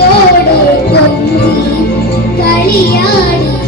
ചിരിയോടെ കൊഞ്ചി കളിയാടി.